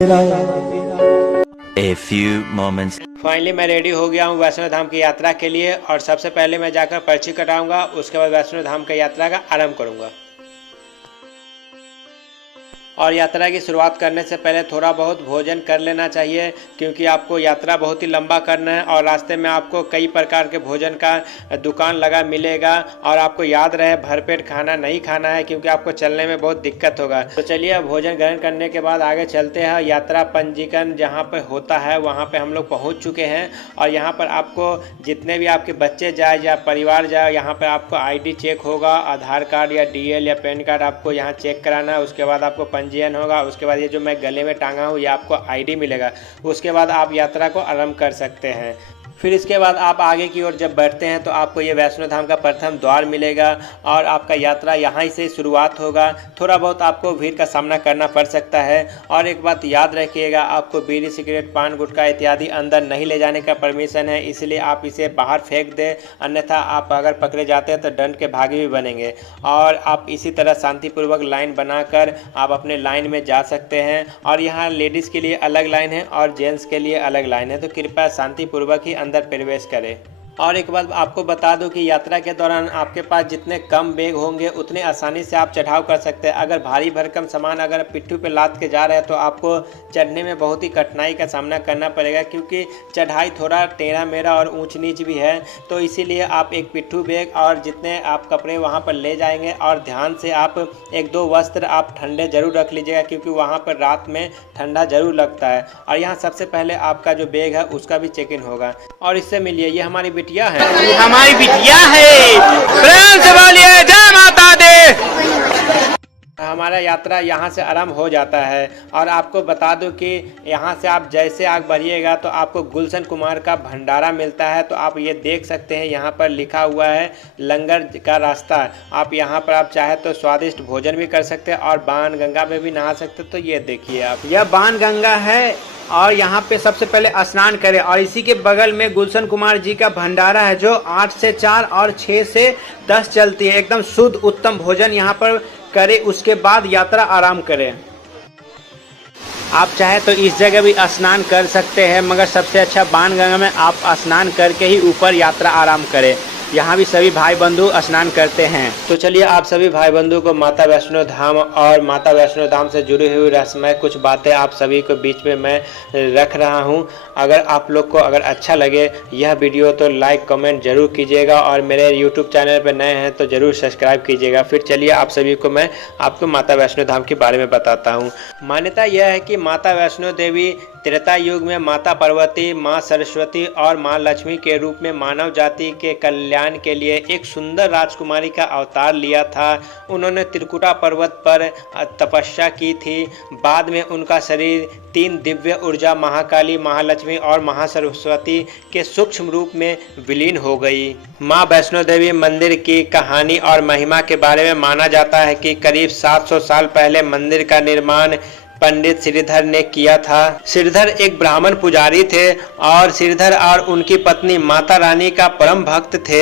A few moments. Finally मैं ready हो गया हूँ वैष्णो धाम की यात्रा के लिए और सबसे पहले मैं जाकर पर्ची कटाऊंगा। उसके बाद वैष्णो धाम की यात्रा का आरंभ करूंगा। और यात्रा की शुरुआत करने से पहले थोड़ा बहुत भोजन कर लेना चाहिए, क्योंकि आपको यात्रा बहुत ही लंबा करना है और रास्ते में आपको कई प्रकार के भोजन का दुकान लगा मिलेगा। और आपको याद रहे भरपेट खाना नहीं खाना है, क्योंकि आपको चलने में बहुत दिक्कत होगा। तो चलिए भोजन ग्रहण करने के बाद आगे चलते हैं। यात्रा पंजीकरण जहाँ पर होता है वहाँ पर हम लोग पहुँच चुके हैं। और यहाँ पर आपको जितने भी आपके बच्चे जाए या परिवार जाए, यहाँ पर आपको ID चेक होगा, आधार कार्ड या DL या पैन कार्ड आपको यहाँ चेक कराना है। उसके बाद आपको पंजीयन होगा। उसके बाद ये जो मैं गले में टांगा हूँ ये आपको ID मिलेगा। उसके बाद आप यात्रा को आरंभ कर सकते हैं। फिर इसके बाद आप आगे की ओर जब बढ़ते हैं तो आपको ये वैष्णो धाम का प्रथम द्वार मिलेगा और आपका यात्रा यहाँ से शुरुआत होगा। थोड़ा बहुत आपको भीड़ का सामना करना पड़ सकता है। और एक बात याद रखिएगा, आपको बीड़ी, सिगरेट, पान, गुटखा इत्यादि अंदर नहीं ले जाने का परमिशन है, इसलिए आप इसे बाहर फेंक दें, अन्यथा आप अगर पकड़े जाते हैं तो दंड के भागी भी बनेंगे। और आप इसी तरह शांतिपूर्वक लाइन बनाकर आप अपने लाइन में जा सकते हैं। और यहाँ लेडीज़ के लिए अलग लाइन है और जेंट्स के लिए अलग लाइन है, तो कृपया शांतिपूर्वक ही अंदर प्रवेश करें। और एक बात आपको बता दूं कि यात्रा के दौरान आपके पास जितने कम बैग होंगे उतने आसानी से आप चढ़ाव कर सकते हैं। अगर भारी भरकम सामान अगर पिट्ठू पे लाद के जा रहे हैं तो आपको चढ़ने में बहुत ही कठिनाई का सामना करना पड़ेगा, क्योंकि चढ़ाई थोड़ा टेढ़ा मेढ़ा और ऊंच नीच भी है। तो इसीलिए आप एक पिट्ठू बैग और जितने आप कपड़े वहाँ पर ले जाएंगे, और ध्यान से आप 1-2 वस्त्र आप ठंडे जरूर रख लीजिएगा, क्योंकि वहाँ पर रात में ठंडा जरूर लगता है। और यहाँ सबसे पहले आपका जो बैग है उसका भी चेक इन होगा। और इससे मिलिए, ये हमारी बिटिया है, ये हमारी बिटिया है। प्रेम से बोलिए जय माता दी। हमारा यात्रा यहाँ से आरंभ हो जाता है। और आपको बता दूं कि यहाँ से आप जैसे आगे बढ़िएगा तो आपको गुलशन कुमार का भंडारा मिलता है। तो आप ये देख सकते हैं, यहाँ पर लिखा हुआ है लंगर का रास्ता। आप यहाँ पर आप चाहे तो स्वादिष्ट भोजन भी कर सकते हैं और बाण गंगा में भी नहा सकते हैं। तो ये देखिए आप, यह बाण गंगा है और यहाँ पे सबसे पहले स्नान करें। और इसी के बगल में गुलशन कुमार जी का भंडारा है, जो 8 से 4 और 6 से 10 चलती है। एकदम शुद्ध उत्तम भोजन यहाँ पर करें, उसके बाद यात्रा आराम करें। आप चाहे तो इस जगह भी स्नान कर सकते हैं, मगर सबसे अच्छा बाण गंगा में आप स्नान करके ही ऊपर यात्रा आराम करें। यहाँ भी सभी भाई बंधु स्नान करते हैं। तो चलिए आप सभी भाई बंधु को माता वैष्णो धाम और माता वैष्णो धाम से जुड़ी हुई रहस्यमय कुछ बातें आप सभी को बीच में मैं रख रहा हूँ। अगर आप लोग को अगर अच्छा लगे यह वीडियो तो लाइक कमेंट जरूर कीजिएगा, और मेरे यूट्यूब चैनल पर नए हैं तो ज़रूर सब्सक्राइब कीजिएगा। फिर चलिए आप सभी को मैं आपको माता वैष्णो धाम के बारे में बताता हूँ। मान्यता यह है कि माता वैष्णो देवी त्रेता युग में माता पार्वती, माँ सरस्वती और माँ लक्ष्मी के रूप में मानव जाति के कल्याण के लिए एक सुंदर राजकुमारी का अवतार लिया था। उन्होंने त्रिकुटा पर्वत पर तपस्या की थी। बाद में उनका शरीर 3 दिव्य ऊर्जा महाकाली, महालक्ष्मी और महासरस्वती के सूक्ष्म रूप में विलीन हो गई। माँ वैष्णो देवी मंदिर की कहानी और महिमा के बारे में माना जाता है कि करीब 700 साल पहले मंदिर का निर्माण पंडित श्रीधर ने किया था। श्रीधर एक ब्राह्मण पुजारी थे और श्रीधर और उनकी पत्नी माता रानी का परम भक्त थे।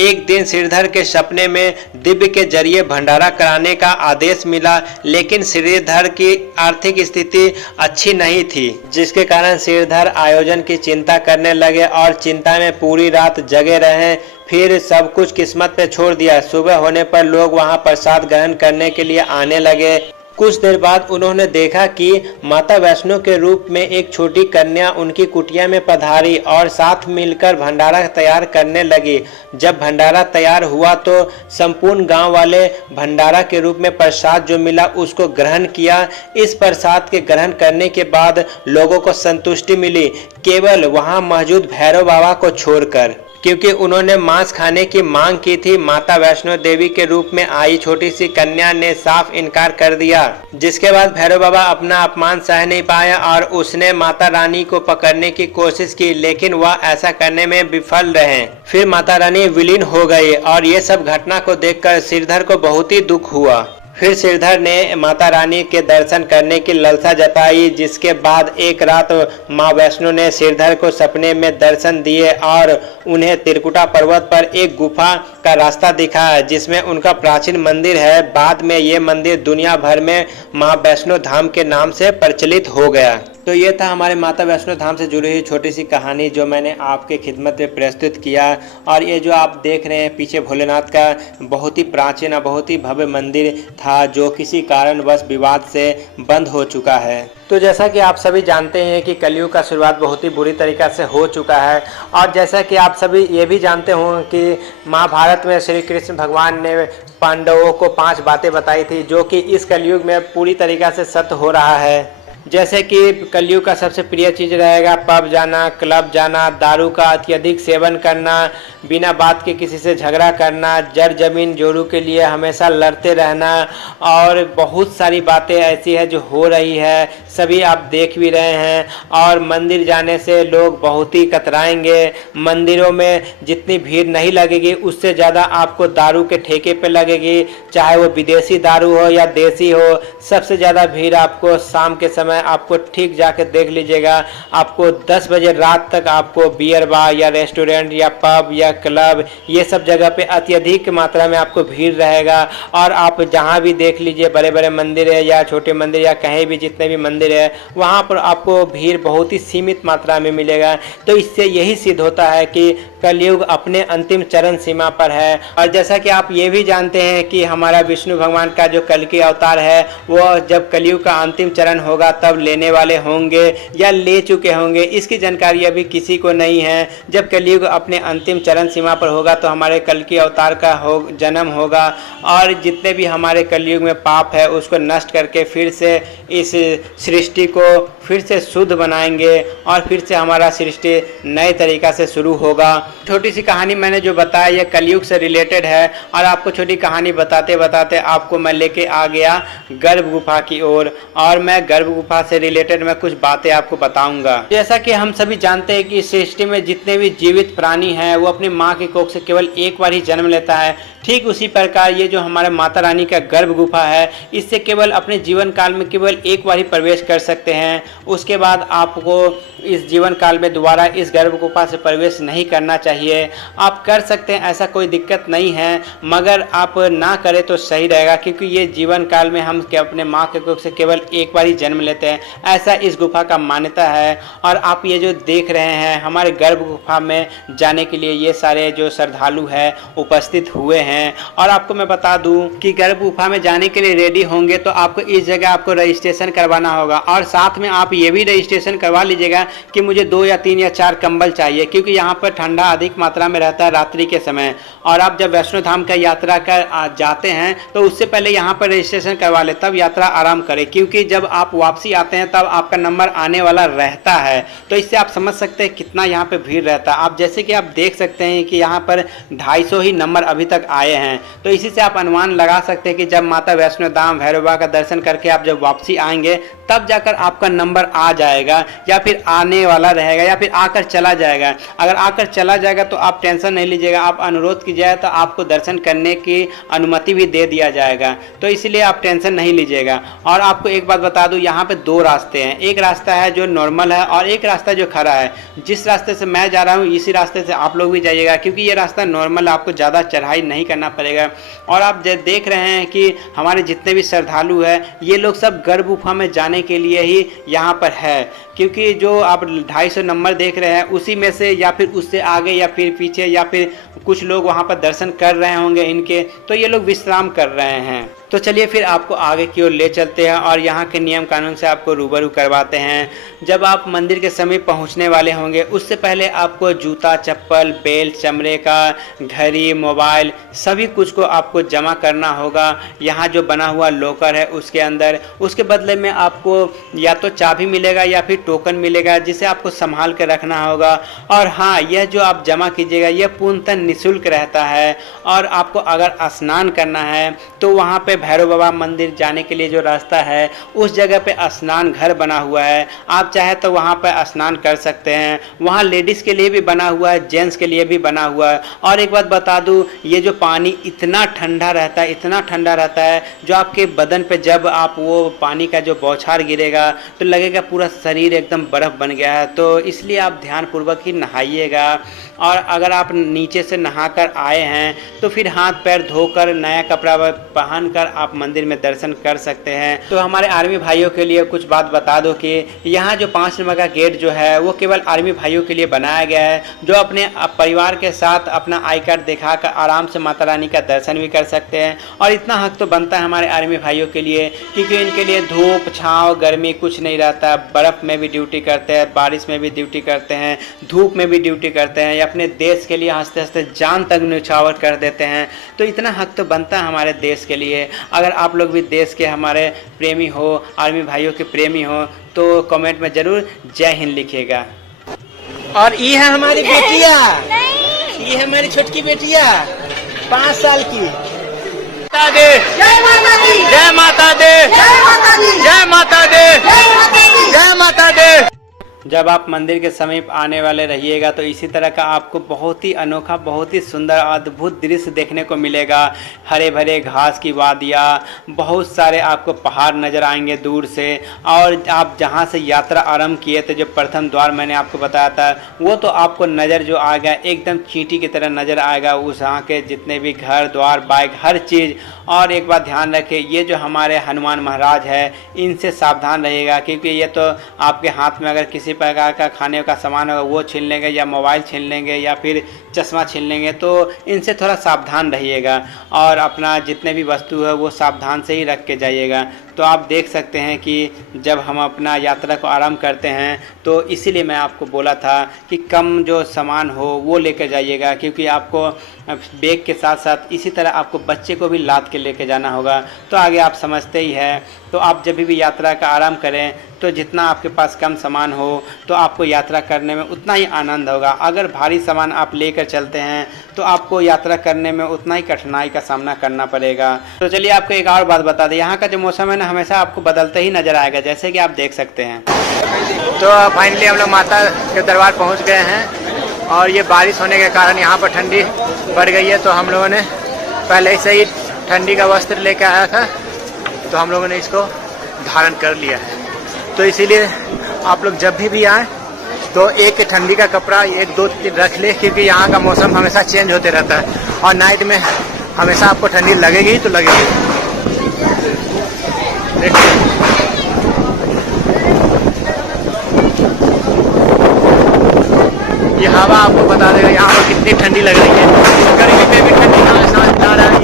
एक दिन श्रीधर के सपने में दिव्य के जरिए भंडारा कराने का आदेश मिला, लेकिन श्रीधर की आर्थिक स्थिति अच्छी नहीं थी, जिसके कारण श्रीधर आयोजन की चिंता करने लगे और चिंता में पूरी रात जगे रहे। फिर सब कुछ किस्मत पे छोड़ दिया। सुबह होने पर लोग वहां प्रसाद ग्रहण करने के लिए आने लगे। कुछ देर बाद उन्होंने देखा कि माता वैष्णो के रूप में एक छोटी कन्या उनकी कुटिया में पधारी और साथ मिलकर भंडारा तैयार करने लगी। जब भंडारा तैयार हुआ तो संपूर्ण गांव वाले भंडारा के रूप में प्रसाद जो मिला उसको ग्रहण किया। इस प्रसाद के ग्रहण करने के बाद लोगों को संतुष्टि मिली, केवल वहां मौजूद भैरव बाबा को छोड़कर, क्योंकि उन्होंने मांस खाने की मांग की थी। माता वैष्णो देवी के रूप में आई छोटी सी कन्या ने साफ इनकार कर दिया, जिसके बाद भैरव बाबा अपना अपमान सह नहीं पाया और उसने माता रानी को पकड़ने की कोशिश की, लेकिन वह ऐसा करने में विफल रहे। फिर माता रानी विलीन हो गई और ये सब घटना को देखकर श्रीधर को बहुत ही दुख हुआ। फिर श्रीधर ने माता रानी के दर्शन करने की लालसा जताई, जिसके बाद एक रात माँ वैष्णो ने श्रीधर को सपने में दर्शन दिए और उन्हें त्रिकुटा पर्वत पर एक गुफा का रास्ता दिखा जिसमें उनका प्राचीन मंदिर है। बाद में ये मंदिर दुनिया भर में माँ वैष्णो धाम के नाम से प्रचलित हो गया। तो ये था हमारे माता वैष्णो धाम से जुड़ी हुई छोटी सी कहानी जो मैंने आपके खिदमत में प्रस्तुत किया। और ये जो आप देख रहे हैं पीछे भोलेनाथ का बहुत ही प्राचीन और बहुत ही भव्य मंदिर था जो किसी कारणवश विवाद से बंद हो चुका है। तो जैसा कि आप सभी जानते हैं कि कलयुग का शुरुआत बहुत ही बुरी तरीक़ा से हो चुका है। और जैसा कि आप सभी ये भी जानते हों कि महाभारत में श्री कृष्ण भगवान ने पांडवों को 5 बातें बताई थी जो कि इस कलयुग में पूरी तरीक़ा से सत्य हो रहा है। जैसे कि कलयुग का सबसे प्रिय चीज़ रहेगा पब जाना, क्लब जाना, दारू का अत्यधिक सेवन करना, बिना बात के किसी से झगड़ा करना, जर जमीन जोरू के लिए हमेशा लड़ते रहना और बहुत सारी बातें ऐसी है जो हो रही है, सभी आप देख भी रहे हैं। और मंदिर जाने से लोग बहुत ही कतराएंगे। मंदिरों में जितनी भीड़ नहीं लगेगी उससे ज़्यादा आपको दारू के ठेके पे लगेगी, चाहे वो विदेशी दारू हो या देसी हो। सबसे ज़्यादा भीड़ आपको शाम के समय आपको ठीक जाके देख लीजिएगा, आपको 10 बजे रात तक आपको बियर बार या रेस्टोरेंट या पब या क्लब ये सब जगह पे अत्यधिक मात्रा में आपको भीड़ रहेगा। और आप जहाँ भी देख लीजिए बड़े बड़े मंदिर है या छोटे मंदिर या कहीं भी जितने भी मंदिर है वहाँ पर आपको भीड़ बहुत ही सीमित मात्रा में मिलेगा। तो इससे यही सिद्ध होता है कि कलयुग अपने अंतिम चरण सीमा पर है। और जैसा कि आप ये भी जानते हैं कि हमारा विष्णु भगवान का जो कल की अवतार है वो जब कलयुग का अंतिम चरण होगा तब लेने वाले होंगे या ले चुके होंगे, इसकी जानकारी अभी किसी को नहीं है। जब कलयुग अपने अंतिम चरण सीमा पर होगा तो हमारे कल की अवतार का जन्म होगा और जितने भी हमारे कलयुग में पाप है उसको नष्ट करके फिर से इस सृष्टि को फिर से शुद्ध बनाएंगे और फिर से हमारा सृष्टि नए तरीक़ा से शुरू होगा। छोटी सी कहानी मैंने जो बताया ये कलयुग से रिलेटेड है। और आपको छोटी कहानी बताते बताते आपको मैं लेके आ गया गर्भ गुफा की ओर। और मैं गर्भ गुफा से रिलेटेड मैं कुछ बातें आपको बताऊंगा। जैसा कि हम सभी जानते हैं कि इस सृष्टि में जितने भी जीवित प्राणी हैं वो अपनी माँ की कोख से केवल एक बार ही जन्म लेता है। ठीक उसी प्रकार ये जो हमारे माता रानी का गर्भ गुफा है इससे केवल अपने जीवन काल में केवल एक बार ही प्रवेश कर सकते हैं। उसके बाद आपको इस जीवन काल में दोबारा इस गर्भ गुफा से प्रवेश नहीं करना चाहिए। आप कर सकते हैं, ऐसा कोई दिक्कत नहीं है, मगर आप ना करें तो सही रहेगा क्योंकि ये जीवन काल में हम अपने माँ के कोख से केवल एक बार ही जन्म लेते हैं, ऐसा इस गुफा का मान्यता है। और आप ये जो देख रहे हैं हमारे गर्भ गुफा में जाने के लिए ये सारे जो श्रद्धालु हैं उपस्थित हुए हैं। और आपको मैं बता दूं कि गर्भ गुफा में जाने के लिए रेडी होंगे तो आपको इस जगह आपको रजिस्ट्रेशन करवाना होगा। और साथ में आप ये भी रजिस्ट्रेशन करवा लीजिएगा कि मुझे 2 या 3 या 4 कंबल चाहिए क्योंकि यहाँ पर ठंडा अधिक मात्रा में रहता है रात्रि के समय। और आप जब वैष्णो धाम का यात्रा कर जाते हैं तो उससे पहले यहाँ पर रजिस्ट्रेशन करवा ले तब यात्रा आराम करें, क्योंकि जब आप वापसी आते हैं तब आपका नंबर आने वाला रहता है। तो इससे आप समझ सकते हैं कितना यहाँ पे भीड़ रहता है। आप जैसे कि आप देख सकते हैं कि यहाँ पर 250 ही नंबर अभी तक आए हैं। तो इसी से आप अनुमान लगा सकते हैं कि जब माता वैष्णो धाम भैरव बाबा का दर्शन करके आप जब वापसी आएंगे तब जाकर आपका नंबर आ जाएगा या फिर आने वाला रहेगा या फिर आकर चला जाएगा। अगर आकर चला जाएगा तो आप टेंशन नहीं लीजिएगा, आप अनुरोध कीजिएगा तो आपको दर्शन करने की अनुमति भी दे दिया जाएगा। तो इसलिए आप टेंशन नहीं लीजिएगा। और आपको एक बात बता दूं, यहाँ पे 2 रास्ते हैं, एक रास्ता है जो नॉर्मल है और एक रास्ता जो खड़ा है। जिस रास्ते से मैं जा रहा हूँ इसी रास्ते से आप लोग भी जाइएगा क्योंकि ये रास्ता नॉर्मल, आपको ज़्यादा चढ़ाई नहीं करना पड़ेगा। और आप देख रहे हैं कि हमारे जितने भी श्रद्धालु हैं ये लोग सब गर्भ गुफा में जाने के लिए ही यहाँ पर है, क्योंकि जो आप 250 नंबर देख रहे हैं उसी में से या फिर उससे आगे या फिर पीछे या फिर कुछ लोग वहाँ पर दर्शन कर रहे होंगे इनके, तो ये लोग विश्राम कर रहे हैं। तो चलिए फिर आपको आगे की ओर ले चलते हैं और यहाँ के नियम कानून से आपको रूबरू करवाते हैं। जब आप मंदिर के समीप पहुँचने वाले होंगे उससे पहले आपको जूता, चप्पल, बेल्ट, चमड़े का, घड़ी, मोबाइल सभी कुछ को आपको जमा करना होगा यहाँ जो बना हुआ लॉकर है उसके अंदर। उसके बदले में आपको या तो चाबी मिलेगा या फिर टोकन मिलेगा जिसे आपको संभाल कर रखना होगा। और हाँ, यह जो आप जमा कीजिएगा यह पूर्णतः निःशुल्क रहता है। और आपको अगर स्नान करना है तो वहाँ पे भैरव बाबा मंदिर जाने के लिए जो रास्ता है उस जगह पे स्नान घर बना हुआ है। आप चाहे तो वहाँ पर स्नान कर सकते हैं। वहाँ लेडीज़ के लिए भी बना हुआ है, जेंट्स के लिए भी बना हुआ है। और एक बात बता दूँ, ये जो पानी इतना ठंडा रहता है, इतना ठंडा रहता है, जो आपके बदन पे जब आप वो पानी का जो बौछार गिरेगा तो लगेगा पूरा शरीर एकदम बर्फ़ बन गया है। तो इसलिए आप ध्यानपूर्वक ही नहाइएगा। और अगर आप नीचे से नहाकर आए हैं तो फिर हाथ पैर धोकर नया कपड़ा पहनकर आप मंदिर में दर्शन कर सकते हैं। तो हमारे आर्मी भाइयों के लिए कुछ बात बता दो कि यहाँ जो 5 नंबर का गेट जो है वो केवल आर्मी भाइयों के लिए बनाया गया है, जो अपने परिवार के साथ अपना आई कार्ड दिखाकर आराम से माता रानी का दर्शन भी कर सकते हैं। और इतना हक तो बनता है हमारे आर्मी भाइयों के लिए, क्योंकि इनके लिए धूप छाँव गर्मी कुछ नहीं रहता। बर्फ़ में भी ड्यूटी करते हैं, बारिश में भी ड्यूटी करते हैं, धूप में भी ड्यूटी करते हैं, या अपने देश के लिए हंसते हंसते जान तक न्यौछावर कर देते हैं। तो इतना हक तो बनता है हमारे देश के लिए। अगर आप लोग भी देश के हमारे प्रेमी हो, आर्मी भाइयों के प्रेमी हो, तो कमेंट में ज़रूर जय हिंद लिखिएगा। और ये है हमारी बेटिया, ये है हमारी छोटकी बेटिया 5 साल की। जय माता दी, जय माता दी, जय माता दी, जय माता दी, जय माता दी, जय माता दी। जब आप मंदिर के समीप आने वाले रहिएगा तो इसी तरह का आपको बहुत ही अनोखा, बहुत ही सुंदर, अद्भुत दृश्य देखने को मिलेगा। हरे भरे घास की वादियाँ, बहुत सारे आपको पहाड़ नज़र आएंगे दूर से। और आप जहाँ से यात्रा आरंभ किए थे, जो प्रथम द्वार मैंने आपको बताया था, वो तो आपको नज़र जो आएगा एकदम चींटी की तरह नज़र आएगा। उस यहाँ के जितने भी घर द्वार, बाइक, हर चीज़। और एक बात ध्यान रखें, ये जो हमारे हनुमान महाराज है, इनसे सावधान रहिएगा, क्योंकि ये तो आपके हाथ में अगर किसी प्रकार का खाने का सामान होगा वो छीन लेंगे, या मोबाइल छीन लेंगे, या फिर चश्मा छीन लेंगे। तो इनसे थोड़ा सावधान रहिएगा और अपना जितने भी वस्तु है वो सावधान से ही रख के जाइएगा। तो आप देख सकते हैं कि जब हम अपना यात्रा को आरंभ करते हैं तो इसीलिए मैं आपको बोला था कि कम जो सामान हो वो लेकर जाइएगा, क्योंकि आपको बैग के साथ साथ इसी तरह आपको बच्चे को भी लाद के लेके जाना होगा। तो आगे आप समझते ही हैं। तो आप जब भी यात्रा का आरंभ करें तो जितना आपके पास कम सामान हो तो आपको यात्रा करने में उतना ही आनंद होगा। अगर भारी सामान आप लेकर चलते हैं तो आपको यात्रा करने में उतना ही कठिनाई का सामना करना पड़ेगा। तो चलिए आपको एक और बात बता दें, यहाँ का जो मौसम है ना हमेशा आपको बदलते ही नज़र आएगा, जैसे कि आप देख सकते हैं। तो फाइनली हम लोग माता के दरबार पहुँच गए हैं और ये बारिश होने के कारण यहाँ पर ठंडी बढ़ गई है। तो हम लोगों ने पहले से ही ठंडी का वस्त्र लेकर आया था, तो हम लोगों ने इसको धारण कर लिया है। तो इसीलिए आप लोग जब भी आएँ तो एक ठंडी का कपड़ा 1-2-3 रख ले, क्योंकि यहाँ का मौसम हमेशा चेंज होते रहता है और नाइट में हमेशा आपको ठंडी लगेगी ही तो लगेगी। ये हवा आपको बता देगा यहाँ पर कितनी ठंडी लग रही है। गर्मी में भी ठंडी का एहसास आ रहा है।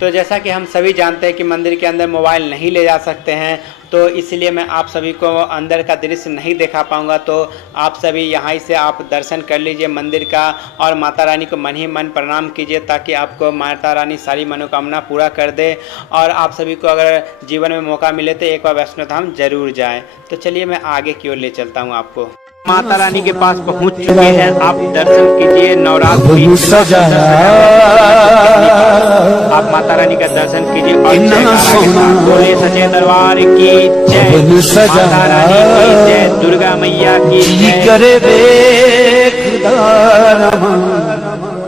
तो जैसा कि हम सभी जानते हैं कि मंदिर के अंदर मोबाइल नहीं ले जा सकते हैं, तो इसलिए मैं आप सभी को अंदर का दृश्य नहीं दिखा पाऊंगा। तो आप सभी यहाँ से आप दर्शन कर लीजिए मंदिर का और माता रानी को मन ही मन प्रणाम कीजिए, ताकि आपको माता रानी सारी मनोकामना पूरा कर दे। और आप सभी को अगर जीवन में मौका मिले तो एक बार वैष्णो धाम जरूर जाएँ। तो चलिए मैं आगे की ओर ले चलता हूँ आपको। माता रानी के पास पहुंच चुके हैं, आप दर्शन कीजिए। नवरात्रि आप माता रानी का दर्शन कीजिए और बोले सच्चे दरबार की जय, माता रानी की जय, दुर्गा मैया की जय।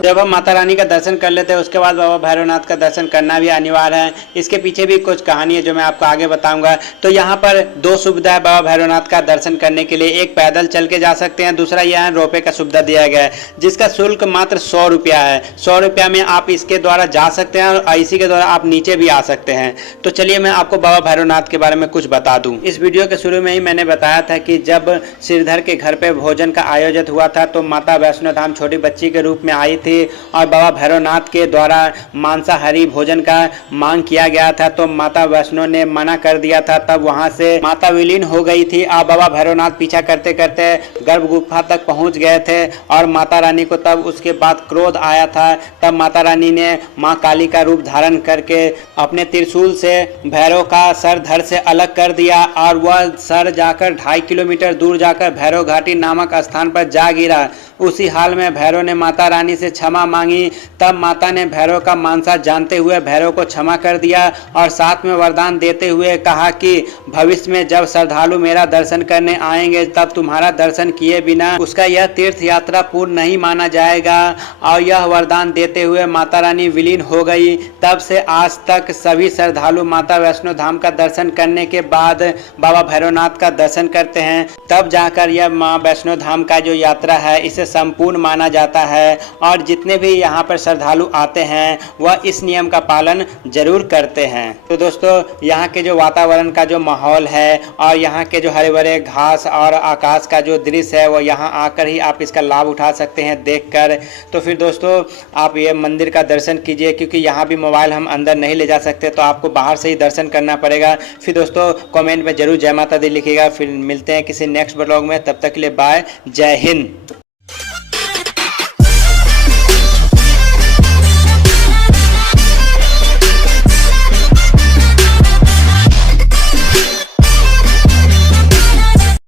जब हम माता रानी का दर्शन कर लेते हैं उसके बाद बाबा भैरवनाथ का दर्शन करना भी अनिवार्य है। इसके पीछे भी कुछ कहानी है जो मैं आपको आगे बताऊंगा। तो यहाँ पर 2 सुविधा है बाबा भैरवनाथ का दर्शन करने के लिए। एक पैदल चल के जा सकते हैं, दूसरा यहाँ रोपे का सुविधा दिया गया है, जिसका शुल्क मात्र 100 रुपया है। 100 रुपया में आप इसके द्वारा जा सकते हैं और इसी के द्वारा आप नीचे भी आ सकते हैं। तो चलिए मैं आपको बाबा भैरवनाथ के बारे में कुछ बता दूं। इस वीडियो के शुरू में ही मैंने बताया था कि जब श्रीधर के घर पे भोजन का आयोजन हुआ था तो माता वैष्णो धाम छोटी बच्ची के रूप में आई थी और बाबा भैरवनाथ के द्वारा मांसाहारी भोजन का मांग किया गया था, तो माता वैष्णो ने मना कर दिया था। तब वहां से माता विलीन हो गई थी। अब बाबा भैरवनाथ पीछा करते करते गर्भ गुफा तक पहुंच गए थे और माता रानी को तब उसके बाद क्रोध आया था। तब माता रानी ने माँ काली का रूप धारण करके अपने त्रिशूल से भैरव का सर धड़ से अलग कर दिया और वह सर जाकर 2.5 किलोमीटर दूर जाकर भैरव घाटी नामक स्थान पर जा गिरा। उसी हाल में भैरव ने माता रानी से क्षमा मांगी। तब माता ने भैरव का मानसा जानते हुए भैरव को क्षमा कर दिया और साथ में वरदान देते हुए कहा कि भविष्य में जब श्रद्धालु मेरा दर्शन करने आएंगे तब तुम्हारा दर्शन किए बिना उसका यह तीर्थ यात्रा पूर्ण नहीं माना जाएगा। और यह वरदान देते हुए माता रानी विलीन हो गई। तब से आज तक सभी श्रद्धालु माता वैष्णो धाम का दर्शन करने के बाद बाबा भैरवनाथ का दर्शन करते हैं। तब जाकर यह माँ वैष्णो धाम का जो यात्रा है इसे संपूर्ण माना जाता है। और जितने भी यहाँ पर श्रद्धालु आते हैं वह इस नियम का पालन जरूर करते हैं। तो दोस्तों, यहाँ के जो वातावरण का जो माहौल है और यहाँ के जो हरे भरे घास और आकाश का जो दृश्य है वो यहाँ आकर ही आप इसका लाभ उठा सकते हैं देखकर। तो फिर दोस्तों, आप ये मंदिर का दर्शन कीजिए, क्योंकि यहाँ भी मोबाइल हम अंदर नहीं ले जा सकते, तो आपको बाहर से ही दर्शन करना पड़ेगा। फिर दोस्तों, कमेंट में जरूर जय माता दी लिखिएगा। फिर मिलते हैं किसी नेक्स्ट ब्लॉग में, तब तक के लिए बाय, जय हिंद।